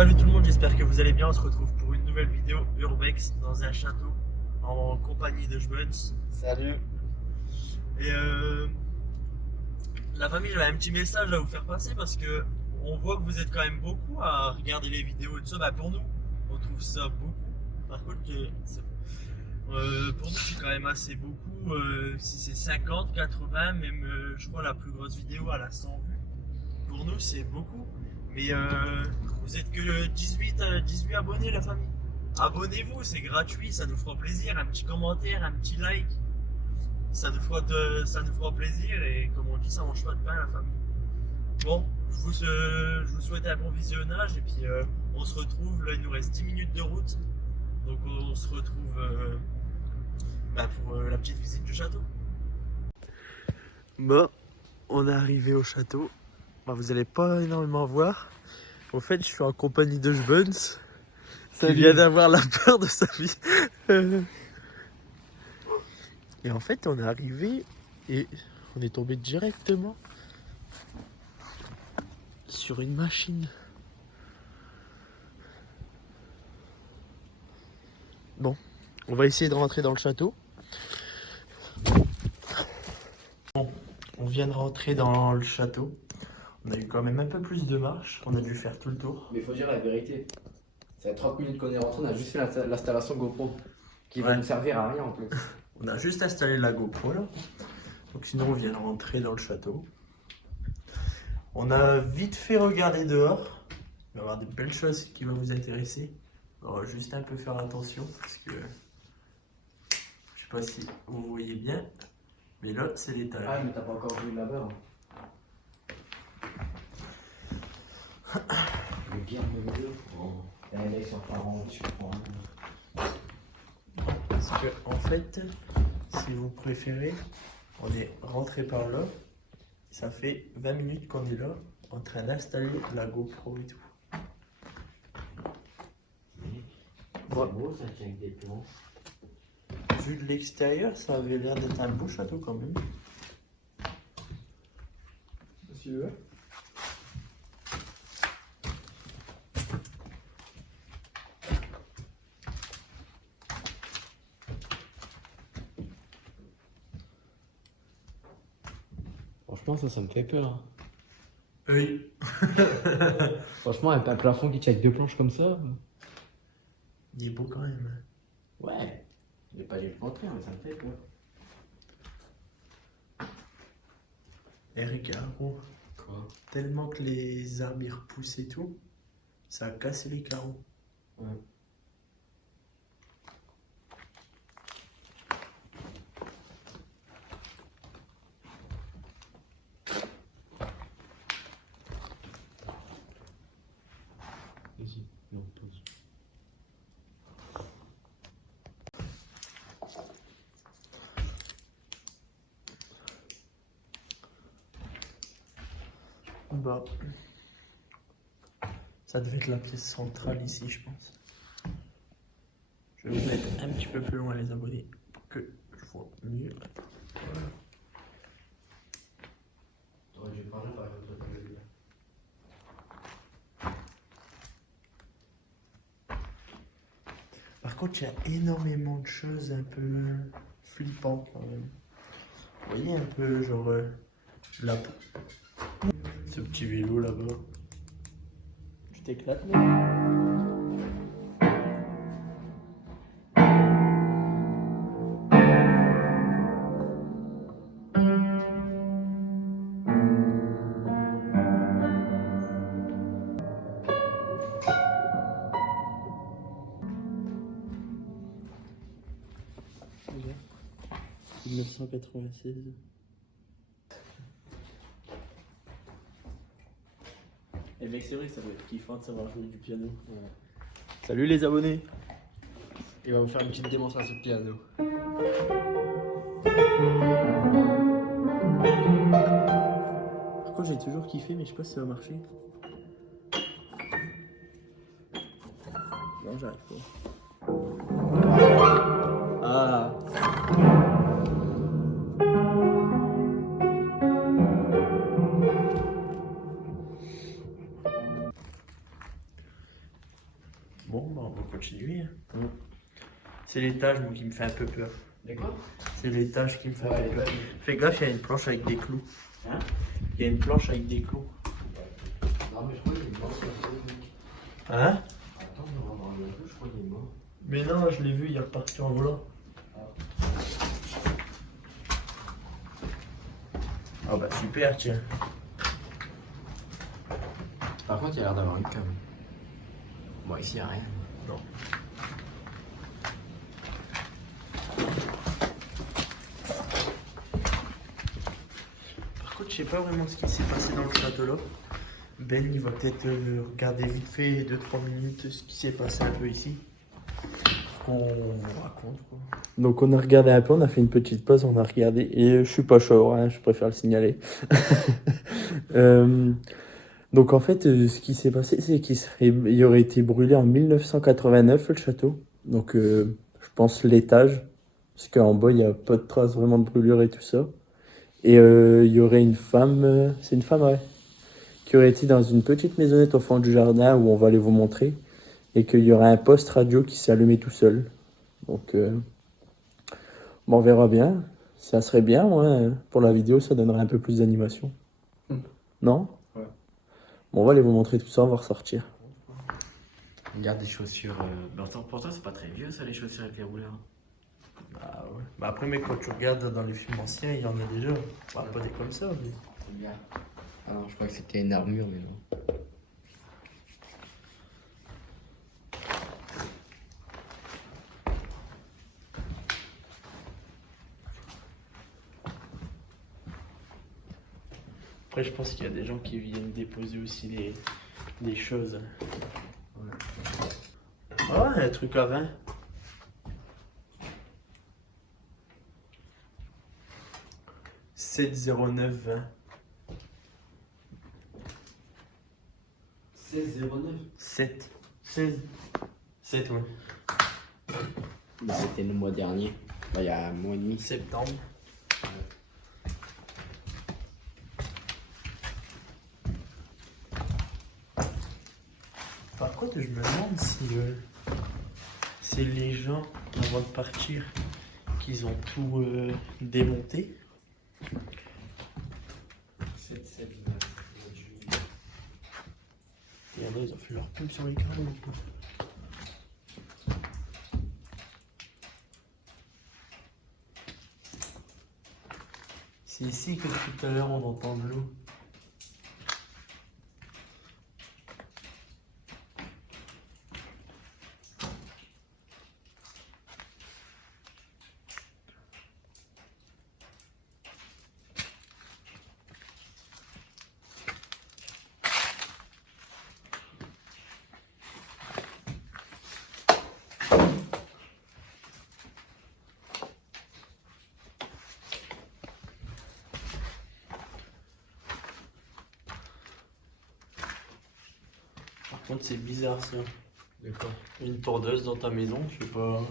Salut tout le monde, j'espère que vous allez bien. On se retrouve pour une nouvelle vidéo Urbex dans un château en compagnie de Jbuns. Salut. Et la famille, j'avais un petit message à vous faire passer parce que on voit que vous êtes quand même beaucoup à regarder les vidéos et tout ça. Bah pour nous, on trouve ça beaucoup. Par contre, pour nous, c'est quand même assez beaucoup. Si c'est 50, 80, même je crois la plus grosse vidéo elle a 100 vues. Pour nous, c'est beaucoup. Mais vous êtes que 18 abonnés, la famille. Abonnez-vous, c'est gratuit, ça nous fera plaisir. Un petit commentaire, un petit like. Ça nous fera plaisir. Et comme on dit, ça mange pas de pain, la famille. Bon, je vous souhaite un bon visionnage. Et puis, on se retrouve. Là, il nous reste 10 minutes de route. Donc, on se retrouve pour la petite visite du château. Bon, on est arrivé au château. Vous allez pas énormément voir. En fait, je suis en compagnie de Jbuns. Qui vient d'avoir la peur de sa vie. Et en fait, on est arrivé et on est tombé directement sur une machine. Bon, on va essayer de rentrer dans le château. Bon, on vient de rentrer dans le château. On a eu quand même un peu plus de marche. On a dû faire tout le tour. Mais il faut dire la vérité. Ça fait 30 minutes qu'on est rentré, on a juste fait l'installation GoPro. Qui va nous servir à rien en plus. On a juste installé la GoPro là. Donc sinon on vient de rentrer dans le château. On a vite fait regarder dehors. Il va y avoir de belles choses qui vont vous intéresser. On va juste un peu faire attention parce que je sais pas si vous voyez bien. Mais là c'est l'étage. Ah mais t'as pas encore vu là-bas. Le bien de deux. Elle est sur parents, tu prends. Parce que en fait, si vous préférez, on est rentré par là. Ça fait 20 minutes qu'on est là, en train d'installer la GoPro et tout. C'est beau ça tient avec des plans. Vu de l'extérieur, ça avait l'air d'être un beau château quand même. Si tu veux. Franchement ça me fait peur. Oui. Franchement un plafond qui tient avec deux planches comme ça. Il est beau quand même. Ouais. Je vais pas dire le contraire mais ça me fait peur. Et regarde, gros. Quoi? Tellement que les arbres ils repoussent et tout, ça a cassé les carreaux. Ouais. Vas-y, non, pause. Bah, ça devait être la pièce centrale ici, je pense. Je vais vous mettre un petit peu plus loin les abonnés pour que je vois mieux. Voilà. T'aurais dû parler par exemple. Par contre, il y a énormément de choses un peu flippantes quand même. Vous voyez un peu, genre, là, ce petit vélo là-bas. Tu t'éclates, mec? Regarde. 1996. Et mec, c'est vrai que ça doit être kiffant de savoir jouer du piano. Ouais. Salut les abonnés! Il va vous faire une petite démonstration de piano. Par contre, j'ai toujours kiffé, mais je sais pas si ça va marcher. Non, j'arrive pas. Ah! Bon, bah, on va continuer. Mm. C'est l'étage, moi, qui me fait un peu peur. D'accord. C'est l'étage qui me fait un Ouais, peu peur. l'étage. Fais gaffe, il y a une planche avec des clous. Hein? Il y a une planche avec des clous. Non, mais je crois qu'il est mort sur le truc. Hein? Attends, on va voir le jeu, je crois qu'il est mort. Mais non, je l'ai vu, il est reparti en volant. Ah bah super, tiens. Par contre, il y a l'air d'avoir une cam. Bon, ici, il n'y a rien. Non. Par contre, je sais pas vraiment ce qui s'est passé dans le château là. Ben, il va peut-être regarder vite fait 2-3 minutes ce qui s'est passé un peu ici. Qu'on vous raconte quoi. Donc on a regardé un peu, on a fait une petite pause, on a regardé et je suis pas chaud, hein, je préfère le signaler. Donc en fait, ce qui s'est passé, c'est il aurait été brûlé en 1989 le château. Donc je pense l'étage, parce qu'en bas il n'y a pas de traces vraiment de brûlure et tout ça. Et il y aurait une femme, c'est une femme, ouais, qui aurait été dans une petite maisonnette au fond du jardin où on va aller vous montrer, et qu'il y aurait un poste radio qui s'est allumé tout seul. Donc bon, on verra bien. Ça serait bien, ouais. Pour la vidéo, ça donnerait un peu plus d'animation. Non? Ouais. Bon, on va aller vous montrer tout ça, on va ressortir. Regarde des chaussures. Pourtant, c'est pas très vieux ça, les chaussures avec les rouleurs. Bah ouais. Bah après, mais quand tu regardes dans les films anciens, il y en a déjà. Bah, pas des comme ça, mais... C'est bien. Ah non, je crois que c'était une armure, mais non. Après, je pense qu'il y a des gens qui viennent déposer aussi des choses. Ouais. Ah, un truc à vin. « 70920. 16,09. 7. 16. 7, ouais. Bah, c'était le mois dernier. Bah, il y a un mois et demi. Septembre. Par contre, je me demande si c'est les gens, avant de partir, qu'ils ont tout démonté. 7,9. Et alors, ils ont fait leur pub sur l'écran. C'est ici que tout à l'heure on entend de l'eau. Par contre, c'est bizarre ça. D'accord. Une tondeuse dans ta maison, je sais pas.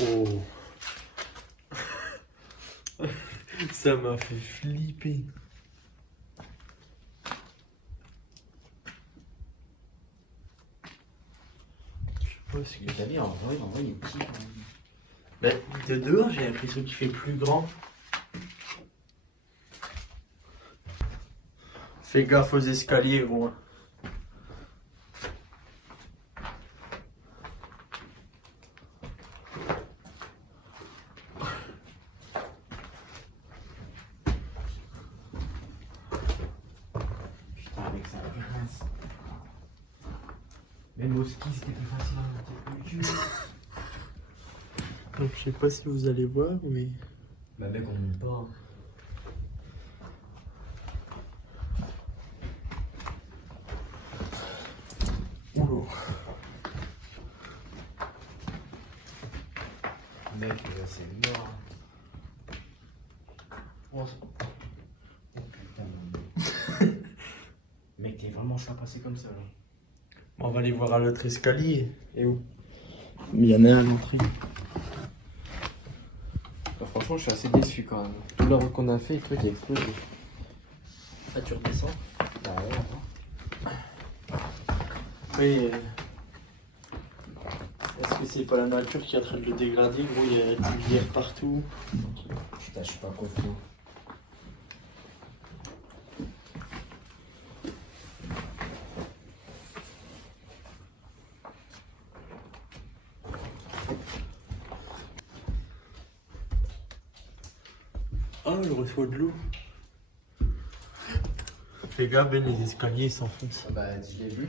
Oh. Ça m'a fait flipper. Je sais pas ce que T'as vu, en vrai, il est petit. Quand même. Ben, de dehors, j'ai l'impression qu'il fait plus grand. Fais gaffe aux escaliers, gros. Putain, avec ça grince. Même au ski, c'était plus facile à monter que le cul. Donc, je sais pas si vous allez voir, mais... Bah, mec, on monte pas. Oula. Mec, c'est mort. Oh putain. Mec, t'es vraiment chaud à passer comme ça là. On va aller voir à l'autre escalier. Et où? Il y en a un à l'entrée. Bah, franchement, franchement, je suis assez déçu quand même. Tout le qu'on a fait, le truc est explosé. Ah, tu redescends? Bah ouais, attends. Oui. Est-ce que c'est pas la nature qui est en train de le dégrader? Gros, il y a des rivières partout. Putain, je suis pas confiant. Oh, il reçoit de l'eau. Fais gaffe, Ben, les escaliers s'enfoncent. Bah, je l'ai vu.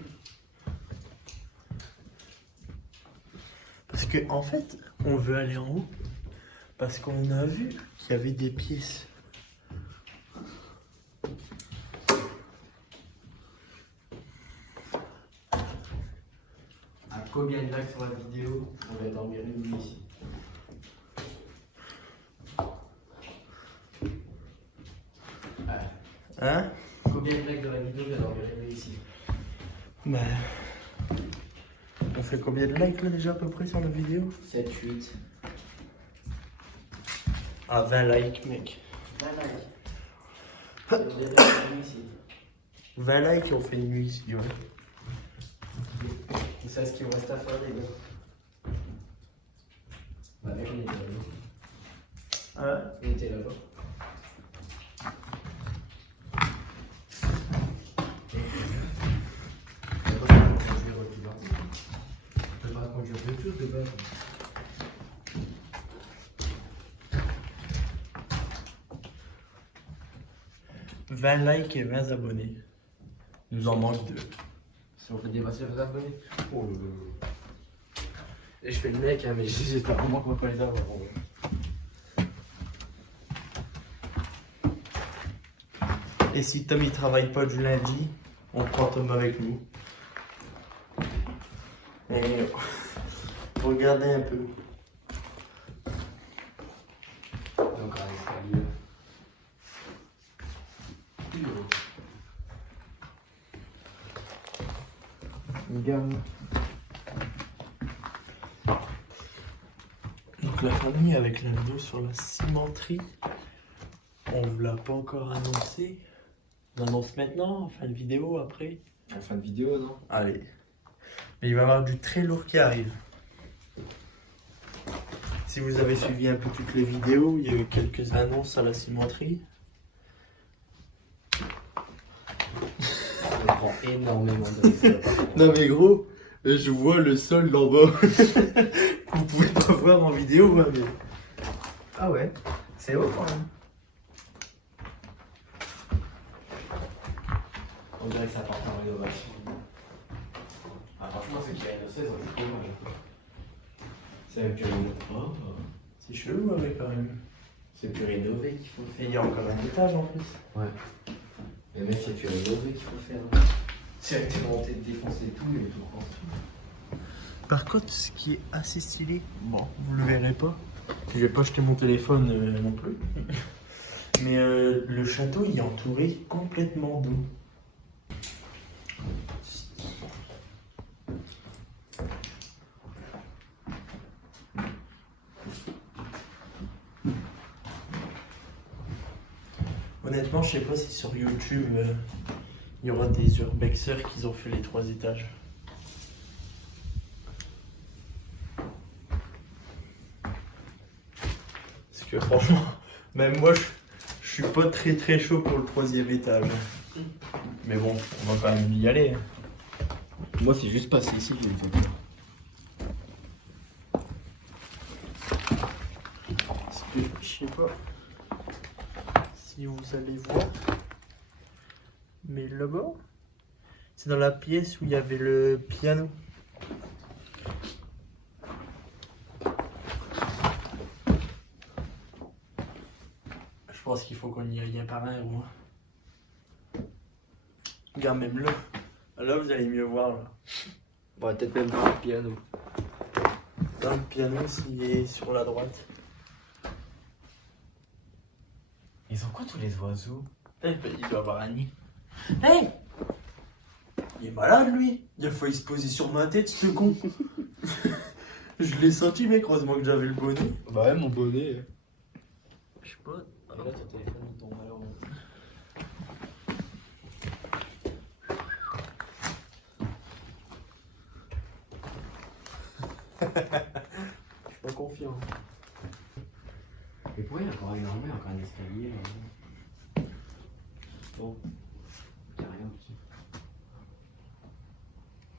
Parce que, en fait, on veut aller en haut. Parce qu'on a vu qu'il y avait des pièces. À combien de likes sur la vidéo, on va dormir une nuit ici. Hein? Combien de likes dans la vidéo, on va dormir une nuit ici. Bah. On fait combien de likes là déjà à peu près sur la vidéo? 7, 8. Ah, 20 likes, mec. 20 likes. On va dormir une nuit ici. 20 likes et on fait une nuit ici, ouais. Vous savez ce qu'il vous reste à faire, les gars? Bah, mec, on était là-bas. Hein? On était là-bas. Je vais pas conduire de tout de base. « 20 likes et 20 abonnés. Nous en manque 2. Si on peut dépasser les abonnés. Oh là là. Et je fais le mec, hein, mais j'espère vraiment qu'on va pas les avoir. Et si Tom il travaille pas du lundi, on prend Tom avec nous. Et regardez un peu. Donc, à l'escalier. Une gamme. Donc la famille avec la vidéo sur la cimenterie, on vous l'a pas encore annoncé. On annonce maintenant, en fin de vidéo, après. En fin de vidéo, non? Allez. Mais il va y avoir du très lourd qui arrive. Si vous avez suivi un peu toutes les vidéos, il y a eu quelques annonces à la cimenterie. On prend énormément de risques. Non mais gros, je vois le sol d'en bas. Vous pouvez pas voir en vidéo, hein, mais... Ah ouais, c'est haut quand même. On dirait que ça part en rénovation. Ah, franchement, c'est qu'il y a une 16, on est trop mal. C'est plus rénové. Oh, C'est chelou avec quand même. c'est plus rénové qu'il faut Et faire. il y a encore un étage en plus. Ouais. Mais mec, c'est plus rénové qu'il faut faire. C'est avec tes montées de défoncer tout et tout construit. Par contre, ce qui est assez stylé, bon, vous le verrez pas. Je vais pas jeter mon téléphone non plus. Mais le château, il est entouré complètement d'eau. Honnêtement, je sais pas si sur YouTube il y aura des urbexers qui ont fait les 3 étages. Parce que franchement, même moi je suis pas très chaud pour le 3e étage. Mais bon, on va quand même y aller. Moi, c'est juste passé ici, je l'ai fait. Parce que je sais pas si vous allez voir, mais là-bas, c'est dans la pièce où il y avait le piano. Je pense qu'il faut qu'on y aille un par un au moins. Regarde, même là. Là, vous allez mieux voir là. On va peut-être même voir le piano. Dans le piano, s'il est sur la droite. Ils ont quoi tous les oiseaux? Eh ben, il doit avoir un nid. Hey! Il est malade lui! Il a failli se poser sur ma tête, ce con! Je l'ai senti, mec, heureusement que j'avais le bonnet. Bah ouais, mon bonnet. pas. Et là, ton téléphone il tombe alors. Je suis pas confiant. Et pourquoi il y a encore une armée, encore un escalier là? Bon, y'a rien dessus.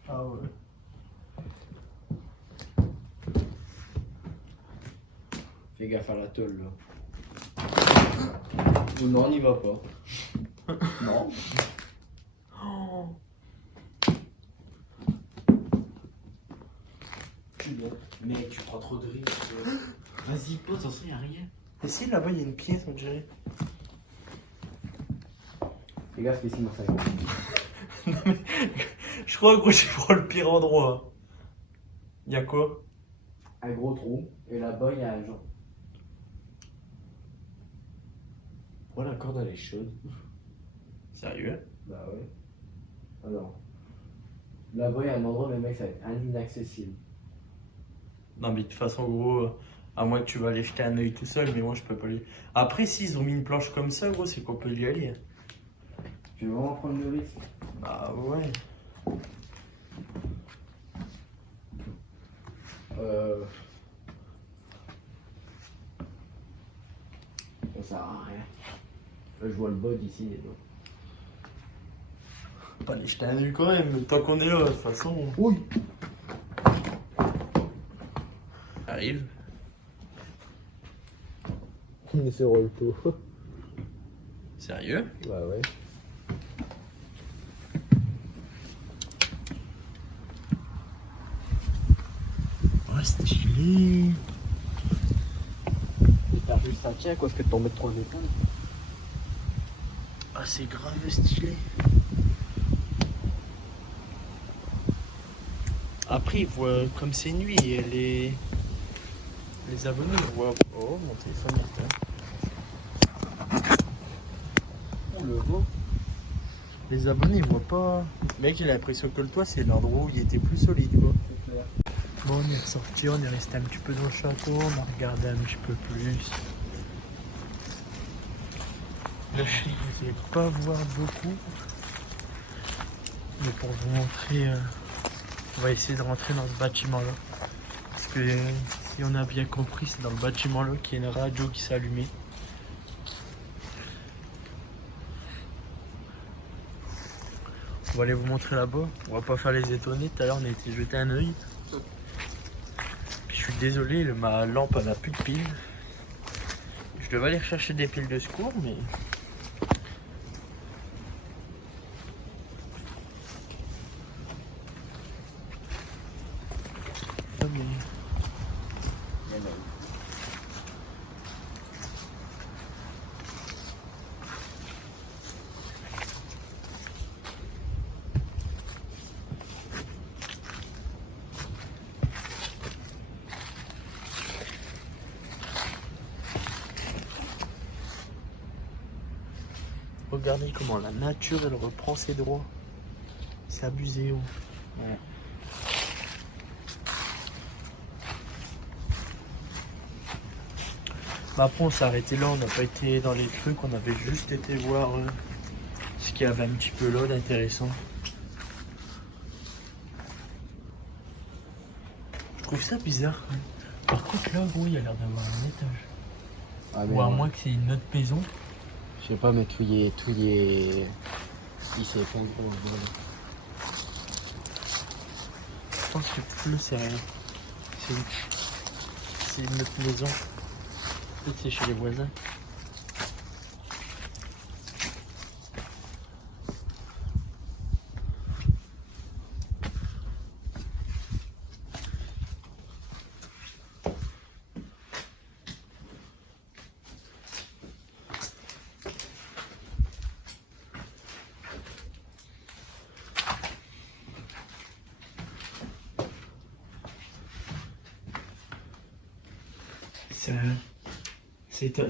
Ah ouais. Fais gaffe à la tôle là. Non, on n'y va pas. Non. Oh. Mec, tu prends trop de risques. Vas-y, pose, de toute façon, y'a rien. Et si là-bas il y a une pièce, on dirait. Fais gaffe, que sinon ça va. Non mais. Je crois gros, tu prends le pire endroit. Y'a quoi? Un gros trou, et là-bas, il y a un genre. Pourquoi la corde elle est chaude? Sérieux? Bah ouais. Alors. Là-bas, il y a un endroit, mais mec, ça va être inaccessible. Non mais de toute façon gros, à moins que tu vas aller jeter un œil tout seul, mais moi je peux pas aller. Après si ils ont mis une planche comme ça gros, c'est qu'on peut y aller. Tu veux vraiment prendre le risque? Bah ouais. Ça sert à rien. Là, je vois le bas d'ici et donc. Pas aller jeter un œil quand même, tant qu'on est là, de toute façon. Oui! Arrive. Il se roule tout. Sérieux? Bah ouais. Oh stylé. T'as juste ça tient quoi, parce que t'en mets trop d'épaule. Ah c'est grave stylé. Après ils voient comme c'est nuit et les abonnés ils voient. Oh mon téléphone est là. On le voit. Les abonnés ils voient pas. Mec j'ai l'impression que le toit c'est l'endroit où il était plus solide quoi. C'est clair. Bon on est ressorti, on est resté un petit peu dans le château, on a regardé un petit peu plus. Là je sais que vous n'allez pas voir beaucoup. Mais pour vous montrer, on va essayer de rentrer dans ce bâtiment là. Parce que si on a bien compris, c'est dans le bâtiment là qu'il y a une radio qui s'est allumée. On va aller vous montrer là-bas. On va pas faire les étonnés. Tout à l'heure on a été jeter un œil. Puis je suis désolé, ma lampe elle a plus de piles. Je devais aller chercher des piles de secours, mais. Regardez comment la nature elle reprend ses droits. C'est abusé. Oh. Ouais. Bah après on s'est arrêté là, on n'a pas été dans les trucs, on avait juste été voir ce qu'il y avait un petit peu là d'intéressant. Je trouve ça bizarre. Par contre là gros il y a l'air d'avoir un étage. Ah, Ou à moins que c'est une autre maison. je sais pas, mais tout y est. Il s'est fait gros. Je pense que peut-être là c'est rien. C'est une autre maison. Peut-être c'est chez les voisins.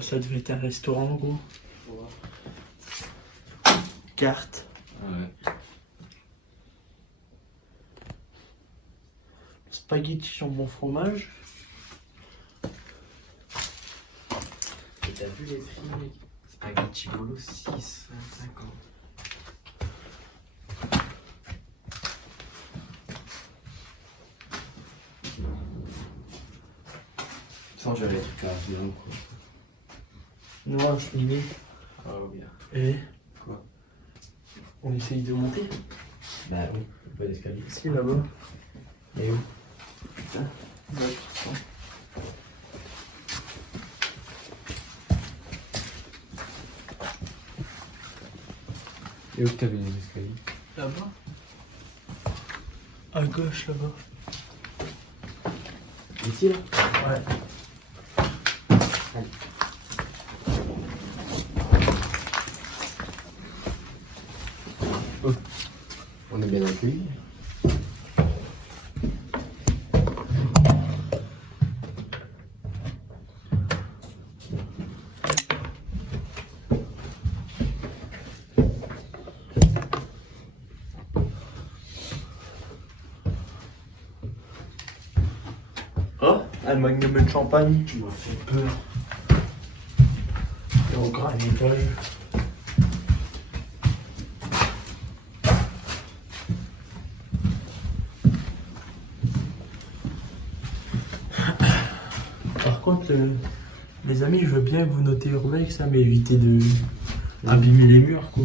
Ça devait être un restaurant en gros. Carte. Ouais. Spaghetti jambon fromage. Peut-être t'as vu les prix, mec? Spaghetti bolo 6,50. Sans j'avais les trucs à viande, quoi. Non, je finis. Oh bien. Et Quoi? on essaye de monter. Bah oui, pas d'escalier. Si, là-bas. Et où? Putain. Ouais, je sens. Et où t'avais les escaliers? Là-bas. À gauche, là-bas. Ici, là? Ouais. Allez. Oh. On est bien accueillis. Oh, un magnum de champagne. Tu m'as fait peur. Et encore un étage. Par contre, les amis, je veux bien que vous notez Urbex, ça, mais évitez de abîmer les murs, quoi.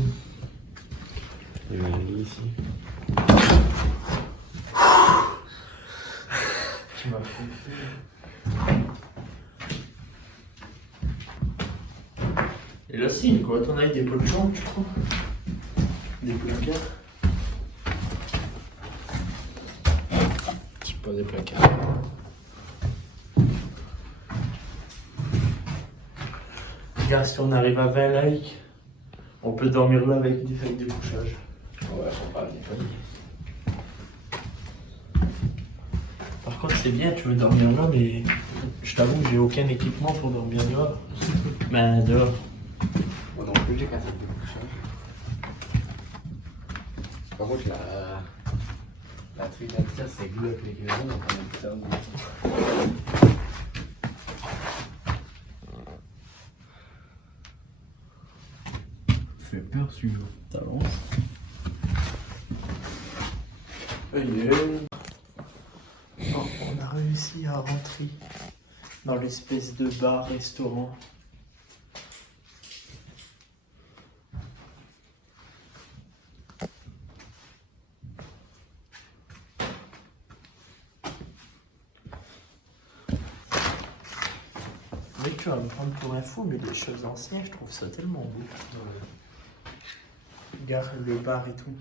Il y a un lit ici. Tu m'as fait. Et là, si, quoi, t'en as des pots de chambre, tu crois? Des placards. C'est pas des placards. Regarde, si on arrive à 20 likes, on peut dormir là avec des couchages. Ouais, faut pas déconner. Par contre, c'est bien, tu veux dormir là, mais je t'avoue, j'ai aucun équipement pour dormir dehors. Ben, dehors. Moi non plus, j'ai qu'un sac de couchage. Par contre, la truc à dire, c'est glou avec les cuisines, donc on a plus tard. Fait peur celui-là. T'avances. Oh, on a réussi à rentrer dans l'espèce de bar-restaurant. Mais tu vas me prendre pour un fou, mais les choses anciennes, je trouve ça tellement beau. Regarde le bar et tout.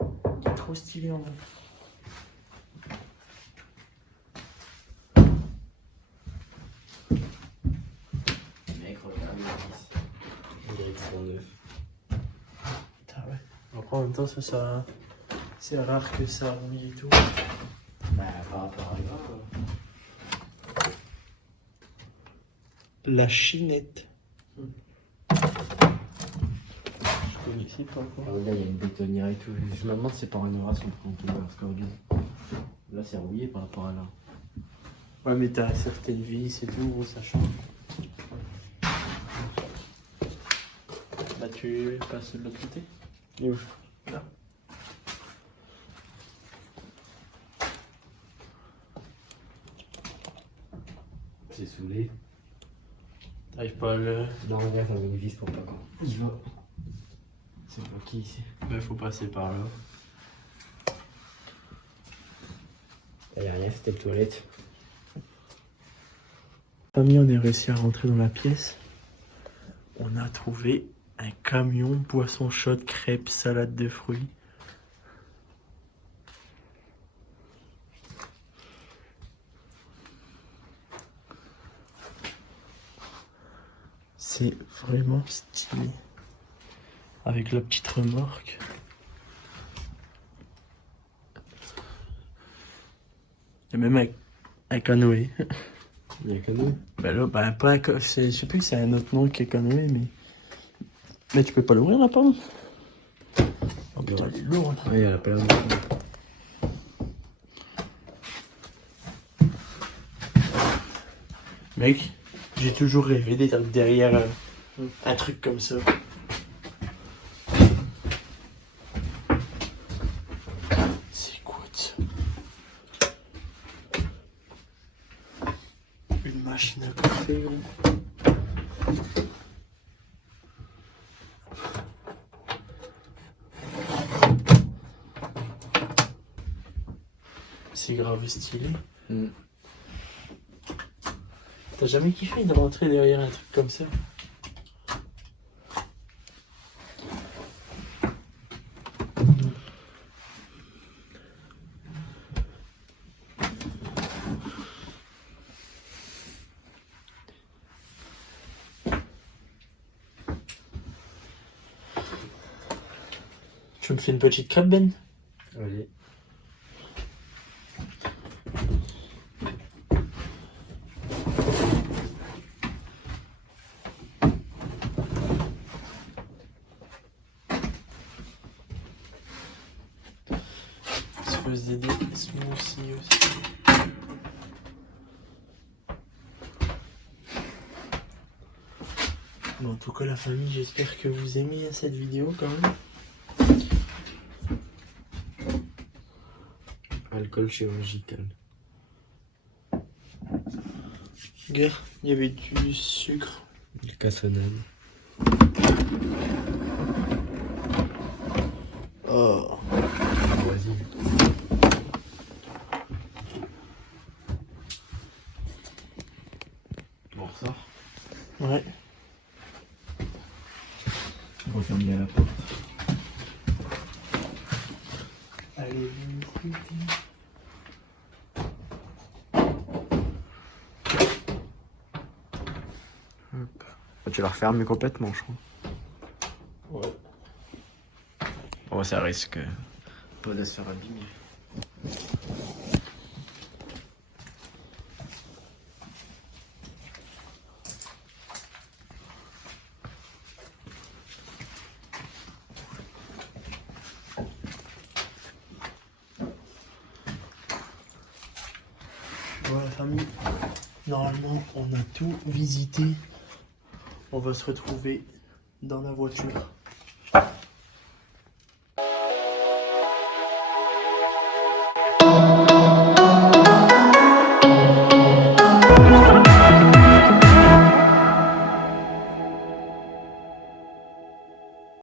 Il est trop stylé en vrai. Mec, regarde ici. Il dirait qu'ils sont neufs. Putain, ouais. Après, en même temps, ça c'est rare que ça rouille et tout. Bah, par rapport à là, La Chinette. Je connaissais pas quoi. ah, là, il y a une bétonnière et tout. Je me demande si c'est par rénovation pour qu'on peut voir ce qu'on regarde. Là, c'est rouillé par rapport à là. Ouais, mais t'as certaines vis et tout, ça change. Bah, tu passes de l'autre côté. Ouf. Là. C'est saoulé. T'arrives pas à le. Non, regarde, ça me une vis pour pas quand. Il va. C'est bloqué ici. Bah, faut passer par là. Il n'y a rien, c'était les toilettes. Famille, on est réussi à rentrer dans la pièce. On a trouvé un camion poisson chaude, crêpes, salade de fruits. C'est vraiment stylé. Avec la petite remorque. Il y a même un canoë. Il y a qu'un nous. Ben là, ben pas un je sais plus si c'est un autre nom qui est canoë, mais. Mais tu peux pas l'ouvrir là, par contre. Oh putain, il est lourd là. Ouais, il y a la pleine. Mec, J'ai toujours rêvé d'être derrière un truc comme ça. C'est quoi ça? Une machine à café, gros. C'est grave stylé. T'as jamais kiffé de rentrer derrière un truc comme ça? Tu me fais une petite crêpe, Ben? Allez. Je faisais des smoothies aussi. Bon, en tout cas, la famille, j'espère que vous aimez cette vidéo quand même. Alcool chirurgical. Regarde, il y avait du sucre. Le cassonade. Oh. Vas-y. On ressort. Ouais. On referme bien la porte. Allez, Tu la refermes complètement, je crois. ouais. Oh, ça risque pas de se faire abîmer. Voilà, famille. Normalement, on a tout visité. On va se retrouver dans la voiture.